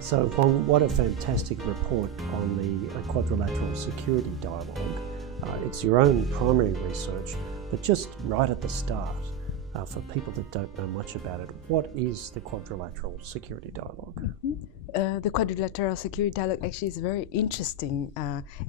So, Huong, what a fantastic report on the Quadrilateral Security Dialogue. It's your own primary research, but just right at the start, for people that don't know much about it, what is the Quadrilateral Security Dialogue? The Quadrilateral Security Dialogue actually is a very interesting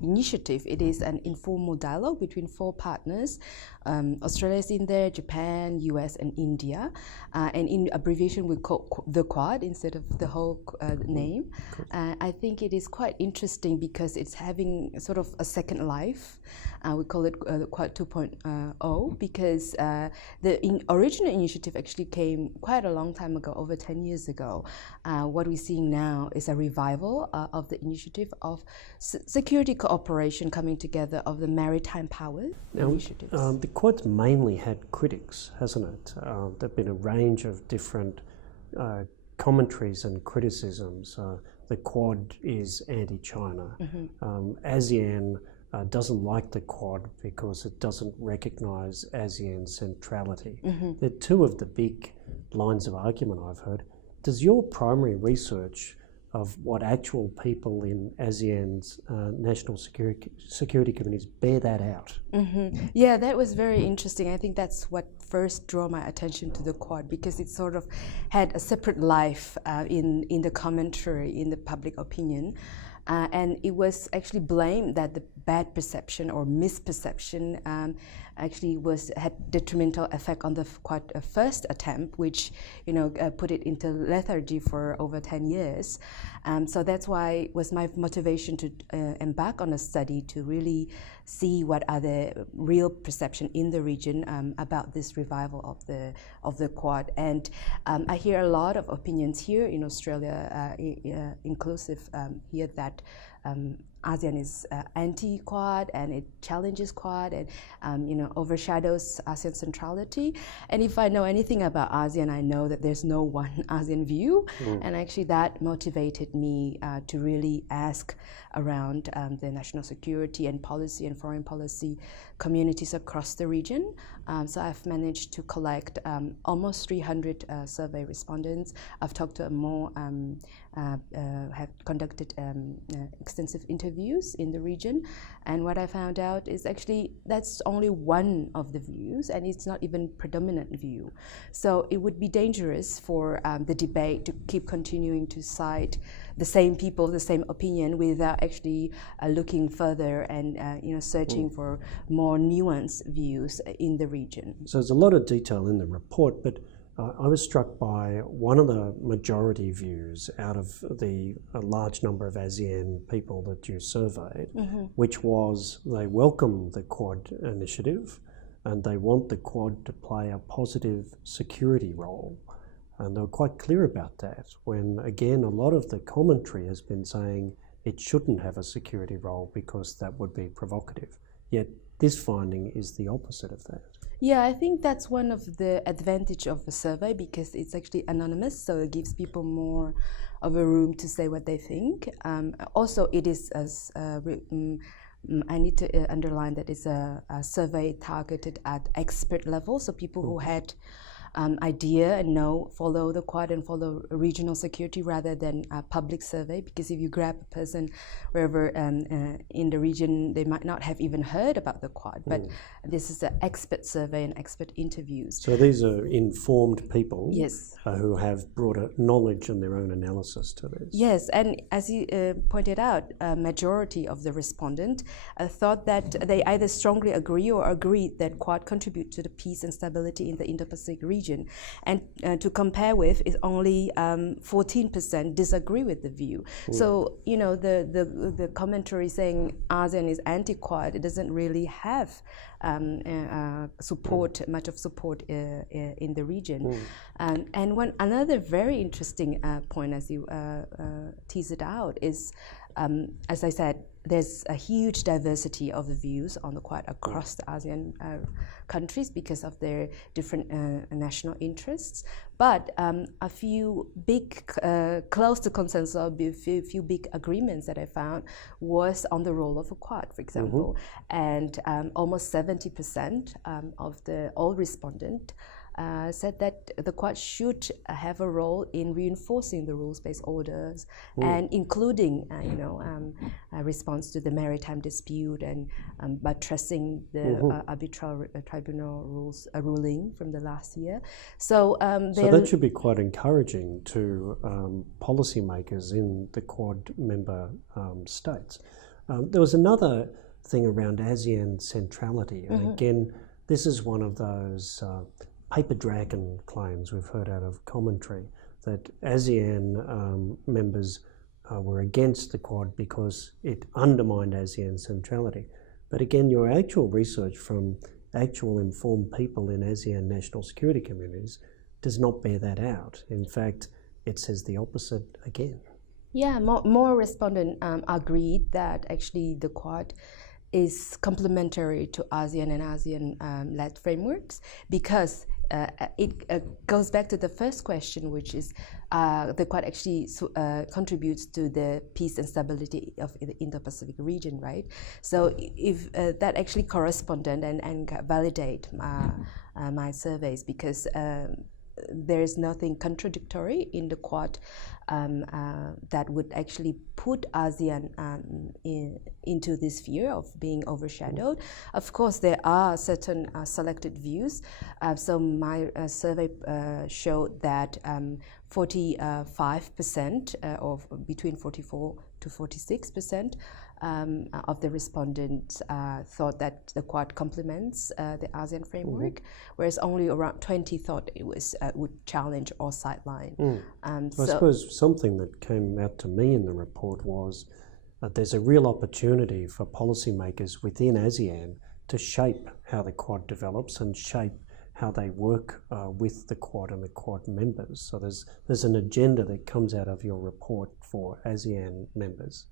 initiative. It is an informal dialogue between four partners. Australia is in there, Japan, US, and India. And in abbreviation, we call the Quad instead of the whole name. I think it is quite interesting because it's having sort of a second life. We call it Quad 2.0 because the original initiative actually came quite a long time ago, over 10 years ago. What we're seeing now is a revival of the initiative of security cooperation coming together of the maritime power initiatives. The Quad's mainly had critics, hasn't it? There have been a range of different commentaries and criticisms. The Quad is anti-China. ASEAN doesn't like the Quad because it doesn't recognise ASEAN centrality. They're two of the big lines of argument I've heard. Does your primary research of what actual people in ASEAN's national security committees bear that out? Yeah, that was very interesting. I think that's what first drew my attention to the Quad because it sort of had a separate life in the commentary, in the public opinion. And it was actually blamed that the bad perception or misperception actually had detrimental effect on the Quad first attempt, which put it into lethargy for over 10 years. So that's why it was my motivation to embark on a study to really see what are the real perception in the region about this revival of the Quad. And I hear a lot of opinions here in Australia, inclusive here, that ASEAN is anti-Quad and it challenges Quad and overshadows ASEAN centrality. And if I know anything about ASEAN, I know that there's no one ASEAN view. And actually that motivated me to really ask around the national security and policy and foreign policy communities across the region. So I've managed to collect almost 300 survey respondents. I've talked to more, have conducted extensive interviews in the region, and what I found out is actually that's only one of the views, and it's not even predominant view. So it would be dangerous for the debate to keep continuing to cite the same people, the same opinion, without actually looking further and searching for more nuanced views in the region. So there's a lot of detail in the report, but I was struck by one of the majority views out of the large number of ASEAN people that you surveyed, which was they welcome the Quad initiative and they want the Quad to play a positive security role. And they were quite clear about that when, again, a lot of the commentary has been saying it shouldn't have a security role because that would be provocative. Yet this finding is the opposite of that. Yeah, I think that's one of the advantage of a survey because it's actually anonymous, so it gives people more of a room to say what they think. Also, it is I need to underline that it's a survey targeted at expert level, so people who had idea and follow the Quad and follow regional security rather than a public survey, because if you grab a person wherever in the region, they might not have even heard about the Quad, but this is an expert survey and expert interviews. So these are informed people, yes, who have broader knowledge and their own analysis to this. Yes, and as you pointed out, a majority of the respondents thought that they either strongly agree or agreed that Quad contribute to the peace and stability in the Indo-Pacific region. And to compare with, is only 14% disagree with the view. So the commentary saying ASEAN is anti-Quad, it doesn't really have support, much of support in the region. And another very interesting point, as you tease it out, is as I said, there's a huge diversity of the views on the Quad across the ASEAN countries because of their different national interests. But a few big, close to consensus, a few big agreements that I found was on the role of a Quad, for example. And almost 70% of all respondents said that the Quad should have a role in reinforcing the rules-based orders and including, a response to the maritime dispute and buttressing the arbitral tribunal ruling from the last year. So that should be quite encouraging to policymakers in the Quad member states. There was another thing around ASEAN centrality, and again, this is one of those paper dragon claims we've heard out of commentary, that ASEAN members were against the Quad because it undermined ASEAN centrality. But again, your actual research from actual informed people in ASEAN national security communities does not bear that out. In fact, it says the opposite again. Yeah, more respondents agreed that actually the Quad is complementary to ASEAN and ASEAN-led frameworks because it goes back to the first question, which is the Quad actually contributes to the peace and stability of the Indo-Pacific region, right? So if that actually corresponded and validate my surveys, because there is nothing contradictory in the Quad that would actually put ASEAN into this sphere of being overshadowed. Of course, there are certain selected views. So my survey showed that 45% of between 44 to 46% of the respondents thought that the Quad complements the ASEAN framework, whereas only around 20 thought it was would challenge or sideline. I suppose something that came out to me in the report was that there's a real opportunity for policymakers within ASEAN to shape how the Quad develops and shape how they work with the Quad and the Quad members. So there's an agenda that comes out of your report for ASEAN members.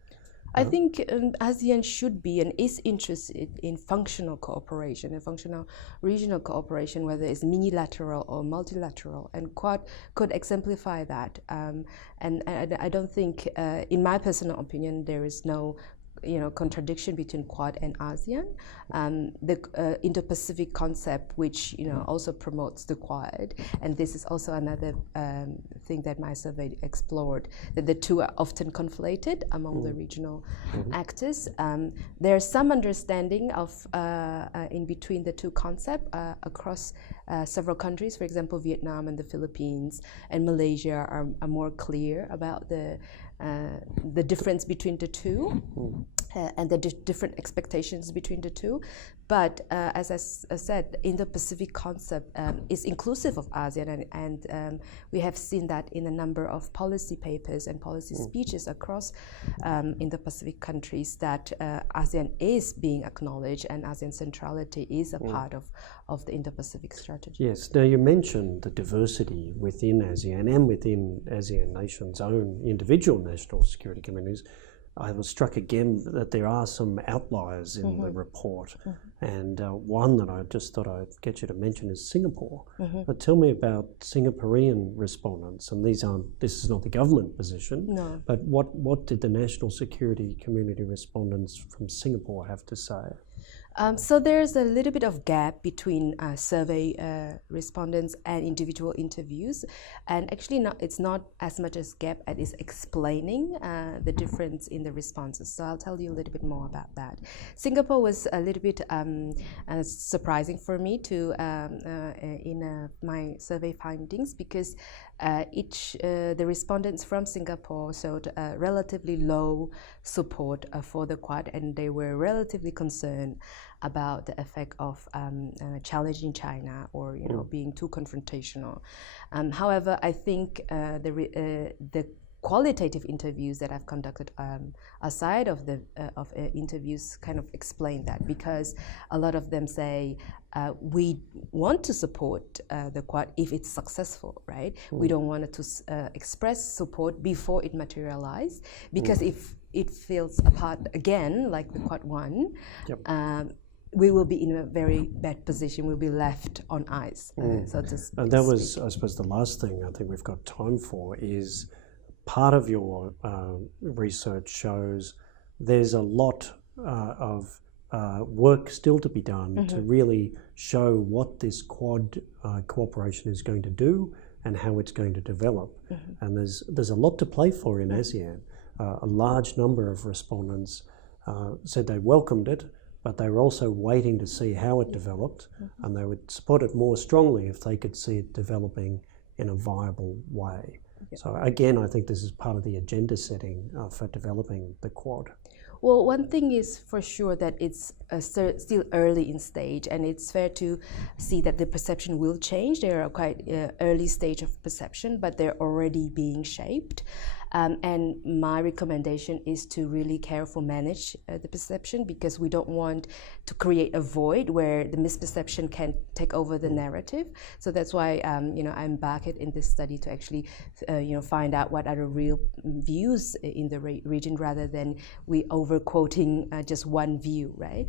I think ASEAN should be and is interested in functional cooperation and functional regional cooperation, whether it's unilateral or multilateral, and Quad could exemplify that. And I don't think, in my personal opinion, there is no contradiction between Quad and ASEAN. The Indo-Pacific concept, which also promotes the Quad, and this is also another thing that my survey explored, that the two are often conflated among the regional actors. There's some understanding of in between the two concepts across several countries. For example, Vietnam and the Philippines and Malaysia are more clear about the difference between the two and the different expectations between the two. But as I said, Indo-Pacific concept is inclusive of ASEAN, and we have seen that in a number of policy papers and policy speeches across Indo-Pacific countries, that ASEAN is being acknowledged and ASEAN centrality is a part of the Indo-Pacific strategy. Yes. Now, you mentioned the diversity within ASEAN and within ASEAN nations' own individual national security communities. I was struck again that there are some outliers in the report, and one that I just thought I'd get you to mention is Singapore. But tell me about Singaporean respondents, and this is not the government position, but what did the national security community respondents from Singapore have to say? So there's a little bit of gap between survey respondents and individual interviews, and actually it's not as much as gap as it's explaining the difference in the responses. So I'll tell you a little bit more about that. Singapore was a little bit surprising for me to in my survey findings, because the respondents from Singapore showed relatively low support for the Quad, and they were relatively concerned about the effect of challenging China or being too confrontational. However, I think the qualitative interviews that I've conducted aside of the interviews kind of explain that, because a lot of them say we want to support the Quad if it's successful, right? We don't want it to express support before it materializes, because if it falls apart again, like the Quad 1, we will be in a very bad position. We'll be left on ice. So and that was, I suppose, the last thing I think we've got time for is part of your research shows there's a lot of work still to be done to really show what this Quad cooperation is going to do and how it's going to develop. And there's a lot to play for in ASEAN. A large number of respondents said they welcomed it, but they were also waiting to see how it developed, and they would support it more strongly if they could see it developing in a viable way. So again, I think this is part of the agenda setting for developing the Quad. Well, one thing is for sure that it's still early in stage, and it's fair to see that the perception will change. They are quite early stage of perception, but they're already being shaped. And my recommendation is to really carefully manage the perception, because we don't want to create a void where the misperception can take over the narrative. So that's why I embarked in this study to actually find out what are the real views in the region, rather than we over-quoting just one view, right?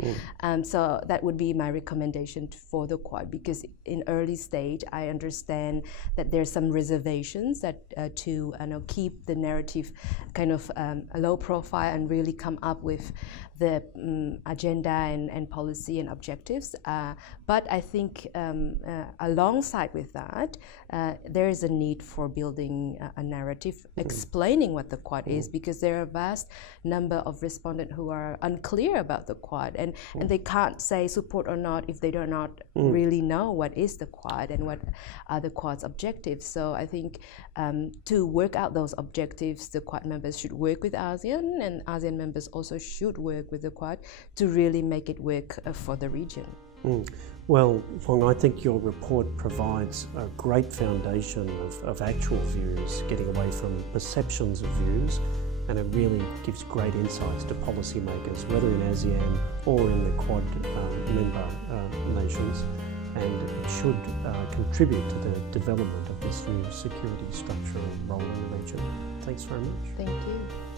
So that would be my recommendation for the Quad, because in early stage I understand that there's some reservations that to keep the narrative kind of low profile and really come up with the agenda and policy and objectives. But I think alongside with that, there is a need for building a narrative explaining what the Quad is, because there are a vast number of respondents who are unclear about the Quad, and they can't say support or not if they do not really know what is the Quad and what are the Quad's objectives. So I think to work out those objectives, the Quad members should work with ASEAN, and ASEAN members also should work with the Quad to really make it work for the region. Well, Huong, I think your report provides a great foundation of actual views, getting away from perceptions of views, and it really gives great insights to policymakers, whether in ASEAN or in the Quad member nations, and it should contribute to the development of this new security structure and role in the region. Thanks very much. Thank you.